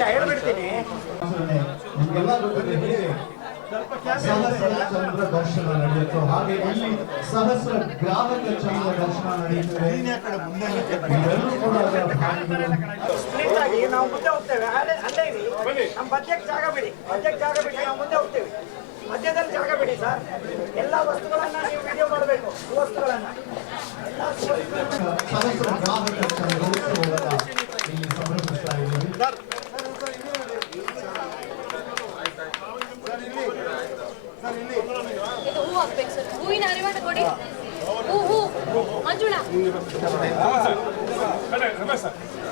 ನಿಮಿಷ ಹೇಳ್ಬಿಡ್ತೀನಿ ಚಂದ್ರ ದರ್ಶನ ನಡೆಯಿತು ಹಾಗೆ ಇಲ್ಲಿ ಸಹಸ್ರ ಗ್ರಾಮದ ಚಂದ್ರ ದರ್ಶನ ನಡೆಯುತ್ತದೆ ಎಲ್ಲರೂ ಕೂಡ. ಸ್ಪ್ಲಿಟ್ ಆಗಿ ನಾವು ಮುಂದೆ ಹೋಗ್ತೇವೆ. ಅಲ್ಲೇ ಇರಿ. ನಮ್ಮ ಮಧ್ಯಕ್ಕೆ ಜಾಗ ಬಿಡಿ. ಮಧ್ಯಕ್ಕೆ ಜಾಗ ಬಿಡಿ. ನಾವು ಮುಂದೆ ಹೋಗ್ತೇವೆ. ಮಧ್ಯದಲ್ಲಿ ಜಾಗ ಬಿಡಿ ಸರ್. ಎಲ್ಲ ವಸ್ತುಗಳನ್ನ ನೀವು ವಿಡಿಯೋ ಮಾಡಬೇಕು. ವಸ್ತುಗಳನ್ನ. ಎಲ್ಲ ಸಹಸ್ರ ಚಂದ್ರೋತ್ಸವವನ್ನ ಇಲ್ಲಿ ಸಂಭ್ರಮಿಸ್ತಾ ಇದ್ದೀವಿ ಇದು ಹೂ ಹಾಕ್ಬೇಕು ಸರ್ ಹೂವಿನ ಅರಿವಾಟ ಕೊಡಿ ಹೂ ಹೂ ಮಂಜುಳಾ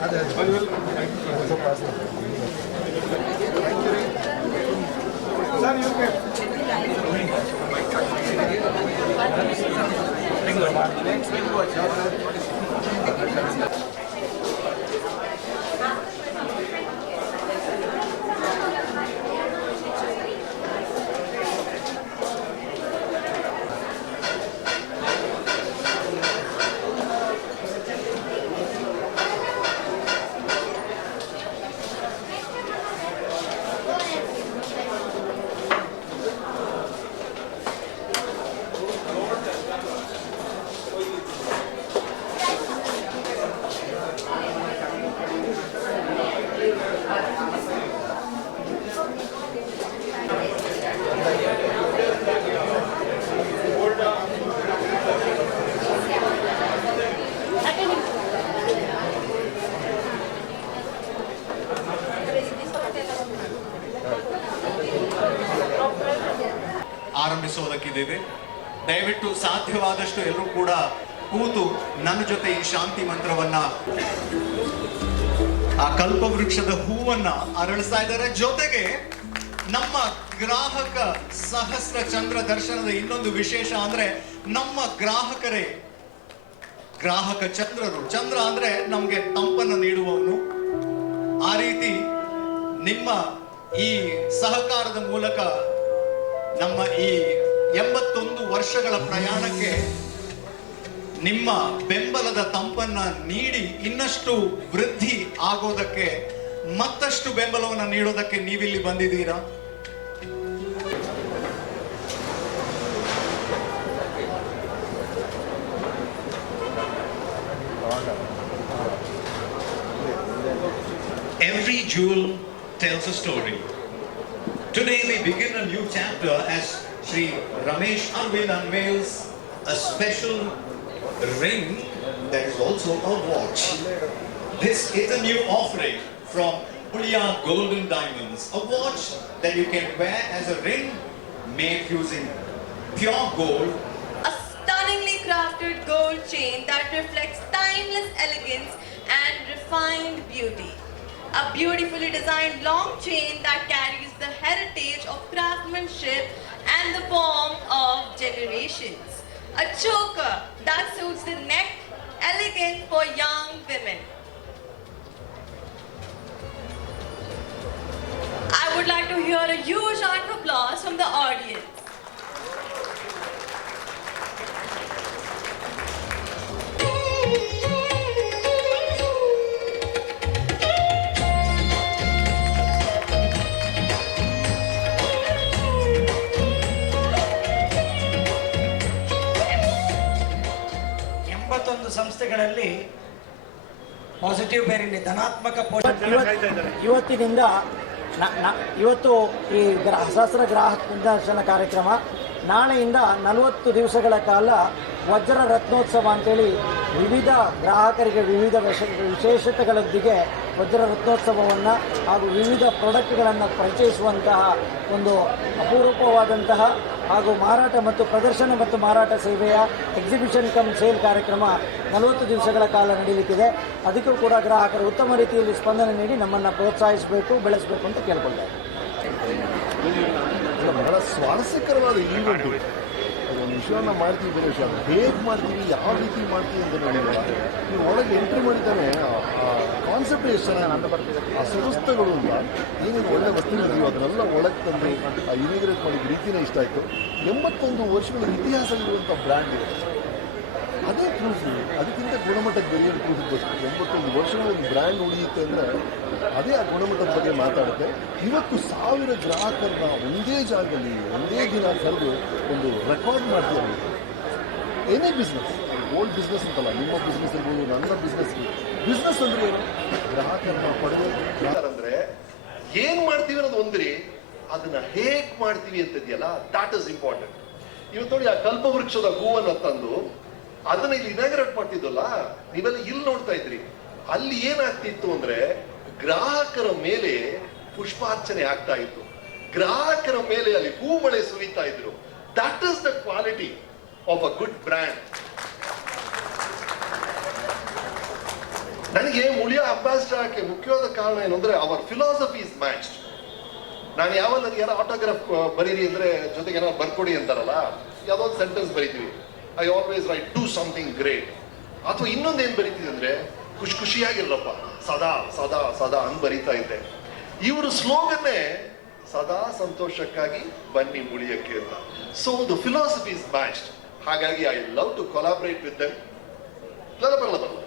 ಕಡೆ ಬನ್ನಿ ಆರಂಭಿಸೋದಕ್ಕಿದ್ದೇವೆ ದಯವಿಟ್ಟು ಸಾಧ್ಯವಾದಷ್ಟು ಎಲ್ಲರೂ ಕೂಡ ಕೂತು ನನ್ನ ಜೊತೆ ಈ ಶಾಂತಿ ಮಂತ್ರವನ್ನ, ಆ ಕಲ್ಪವೃಕ್ಷದ ಹೂವನ್ನ ಅರಳಿಸ್ತಾ ಇದ್ದಾರೆ. ಜೊತೆಗೆ ನಮ್ಮ ಗ್ರಾಹಕ ಸಹಸ್ರ ಚಂದ್ರ ದರ್ಶನದ ಇನ್ನೊಂದು ವಿಶೇಷ ಅಂದ್ರೆ ನಮ್ಮ ಗ್ರಾಹಕರೇ, ಗ್ರಾಹಕ ಚಂದ್ರರು. ಚಂದ್ರ ಅಂದ್ರೆ ನಮ್ಗೆ ತಂಪನ್ನು ನೀಡುವವನು. ಆ ರೀತಿ ನಿಮ್ಮ ಈ ಸಹಕಾರದ ಮೂಲಕ ನಮ್ಮ ಈ ಎಂಬತ್ತೊಂದು ವರ್ಷಗಳ ಪ್ರಯಾಣಕ್ಕೆ ನಿಮ್ಮ ಬೆಂಬಲದ ತಂಪನ್ನ ನೀಡಿ ಇನ್ನಷ್ಟು ವೃದ್ಧಿ ಆಗೋದಕ್ಕೆ ಮತ್ತಷ್ಟು ಬೆಂಬಲವನ್ನು ನೀಡೋದಕ್ಕೆ ನೀವಿಲ್ಲಿ ಬಂದಿದ್ದೀರಾ Every jewel tells a story. Today we begin a new chapter as Sri Ramesh Arvind unveils a special ring that is also a watch. This is a new offering from Pulia Golden Diamonds, a watch that you can wear as a ring made using pure gold A stunningly crafted gold chain that reflects timeless elegance and refined beauty. A beautifully designed long chain that carries the heritage of craftsmanship and the form of generations. A choker that suits the neck, elegant for young women. I would like to hear a huge round of applause from the audience. ಪತ್ರಿಕೆಗಳಲ್ಲಿ positive ಬೇರೆ ಧನಾತ್ಮಕ ಇವತ್ತಿನಿಂದ ಇವತ್ತು ಈ ಗ್ರಾ ಸಹಸ್ರ ಗ್ರಾಹಕ ಸಂದರ್ಶನ ಕಾರ್ಯಕ್ರಮ ನಾಳೆಯಿಂದ ನಲವತ್ತು ದಿವಸಗಳ ಕಾಲ ವಜ್ರ ರತ್ನೋತ್ಸವ ಅಂತೇಳಿ ವಿವಿಧ ಗ್ರಾಹಕರಿಗೆ ವಿವಿಧ ವಿಶ- ವಿಶೇಷತೆಗಳೊಂದಿಗೆ ವಜ್ರ ರಥೋತ್ಸವವನ್ನು ಹಾಗೂ ವಿವಿಧ ಪ್ರಾಡಕ್ಟ್ಗಳನ್ನು ಪರಿಚಯಿಸುವಂತಹ ಒಂದು ಅಪರೂಪವಾದಂತಹ ಹಾಗೂ ಮಾರಾಟ ಮತ್ತು ಪ್ರದರ್ಶನ ಮತ್ತು ಮಾರಾಟ ಸೇವೆಯ ಎಕ್ಸಿಬಿಷನ್ ಕಮ್ ಸೇಲ್ ಕಾರ್ಯಕ್ರಮ ನಲವತ್ತು ದಿವಸಗಳ ಕಾಲ ನಡೀಲಿಕ್ಕಿದೆ. ಅದಕ್ಕೂ ಕೂಡ ಗ್ರಾಹಕರು ಉತ್ತಮ ರೀತಿಯಲ್ಲಿ ಸ್ಪಂದನೆ ನೀಡಿ ನಮ್ಮನ್ನು ಪ್ರೋತ್ಸಾಹಿಸಬೇಕು, ಬೆಳೆಸಬೇಕು ಅಂತ ಕೇಳ್ಕೊಳ್ತಾರೆ. ಬಹಳ ಸ್ವಾರಸ್ಯಕರವಾದ ಈವೆಂಟ್ ಅದೊಂದು ವಿಷಯವನ್ನು ಮಾಡ್ತೀವಿ ಬೇರೆ ವಿಷಯ ಹೇಗೆ ಮಾಡ್ತೀವಿ, ಯಾವ ರೀತಿ ಮಾಡ್ತೀವಿ ಅಂತ ನೋಡಿಲ್ಲ ನೀವು ಒಳಗೆ ಎಂಟ್ರಿ ಮಾಡಿದ್ದಾನೆ ಕಾನ್ಸೆಪ್ಟ್ ಎಷ್ಟು ಚೆನ್ನಾಗಿ ಆ ಸಂಸ್ಥೆಗಳು ಅಂತ, ಏನೇನು ಒಳ್ಳೆ ವಸ್ತುಗಳಿದೆಯೋ ಅದನ್ನೆಲ್ಲ ಒಳಗೆ ತಂದು ಇನಿಗ್ರೇಟ್ ಮಾಡಿದ ರೀತಿನೇ ಇಷ್ಟ ಆಯಿತು. ಎಂಬತ್ತೊಂದು ವರ್ಷಗಳ ಇತಿಹಾಸವಿರುವಂಥ ಬ್ರ್ಯಾಂಡ್ ಇದೆ. ಅದೇ ಪ್ರೂಫ್ ಅದಕ್ಕಿಂತ ಗುಣಮಟ್ಟದ ಬೆಲೆಯ ಕ್ರೂಸ್ ಬರ್ತದೆ ಎಂಬತ್ತೊಂದು ವರ್ಷಗಳ ಒಂದು ಬ್ರ್ಯಾಂಡ್ ಉಳಿಯುತ್ತೆ ಅಂದರೆ ಅದೇ ಆ ಗುಣಮಟ್ಟದ ಬಗ್ಗೆ ಮಾತಾಡುತ್ತೆ. ಇವತ್ತು ಸಾವಿರ ಗ್ರಾಹಕರನ್ನ ಒಂದೇ ಜಾಗದಲ್ಲಿ, ಒಂದೇ ದಿನ ಕರೆದು ಒಂದು ರೆಕಾರ್ಡ್ ಮಾಡ್ತೀವಿ ಎನಿ ಬಿಸ್ನೆಸ್ ಓಲ್ಡ್ ಬಿಸ್ನೆಸ್ ಅಂತಲ್ಲ, ನಿಮ್ಮ ಬಿಸ್ನೆಸ್ ಇರ್ಬೋದು, ನನ್ನ ಬಿಸ್ನೆಸ್ ಬಿಸ್ನೆಸ್ ಅಂದ್ರೆ ಏನು? ಗ್ರಾಹಕರನ್ನ ಪಡೆದು ಅಂದ್ರೆ ಏನು ಮಾಡ್ತೀವಿ ಅನ್ನೋದು ಒಂದ್ರಿ, ಅದನ್ನ ಹೇಗ್ ಮಾಡ್ತೀವಿ ಅಂತಿದೆಯಲ್ಲ ದಾಟ್ ಇಸ್ ಇಂಪಾರ್ಟೆಂಟ್ ಇವತ್ತು ನೋಡಿ ಆ ಕಲ್ಪವೃಕ್ಷದ ಹೂವನ್ನು ತಂದು ಅದನ್ನ ಇಲ್ಲಿ ಇನಾಗ್ರೇಟ್ ಮಾಡ್ತಿದ್ದಲ್ಲ, ನೀವೆಲ್ಲ ಇಲ್ಲಿ ನೋಡ್ತಾ ಇದ್ರಿ. ಅಲ್ಲಿ ಏನಾಗ್ತಿತ್ತು ಅಂದ್ರೆ, ಗ್ರಾಹಕರ ಮೇಲೆ ಪುಷ್ಪಾರ್ಚನೆ ಆಗ್ತಾ ಇತ್ತು. ಗ್ರಾಹಕರ ಮೇಲೆ ಅಲ್ಲಿ ಹೂ ಮಳೆ ಸುರಿತಾ ಇದ್ರು. That is the quality of a good brand ನನಗೆ ಮುಳಿಯ ಅಂಬಾಸಿಡರ್ ಆಗಕ್ಕೆ ಮುಖ್ಯವಾದ ಕಾರಣ ಏನು ಅಂದ್ರೆ ಅವರ್ ಫಿಲಾಸಫಿ ಇಸ್ ಮ್ಯಾಚ್ ನಾನು ಯಾವ ನನಗೆ ಯಾರೋ ಆಟೋಗ್ರಾಫ್ ಬರೀರಿ ಅಂದ್ರೆ ಜೊತೆಗೆ ಏನೋ ಬರ್ಕೊಡಿ ಅಂತಾರಲ್ಲ, ಯಾವ್ದೋ ಒಂದು sentence ಬರೀತೀವಿ. I always write do something great ಅಥವಾ ಇನ್ನೊಂದು ಏನ್ ಅಂದರೆ ಖುಷಿ ಖುಷಿಯಾಗಿರಪ್ಪ ಸದಾ ಸದಾ ಸದಾ ಅಂತ ಬರೀತಾ ಇದ್ದೆ. ಇವರು ಸ್ಲೋಗನ್ನೇ ಸದಾ ಸಂತೋಷಕ್ಕಾಗಿ ಬನ್ನಿ ಮುಳಿಯಕ್ಕೆ ಅಂತ. ಸೊ ಒಂದು ಫಿಲಾಸಫಿ ಇಸ್ ಮ್ಯಾಚ್ಡ್ ಹಾಗಾಗಿ I love to collaborate with them ಬರಲ್ಲ ಬರಲ್ಲ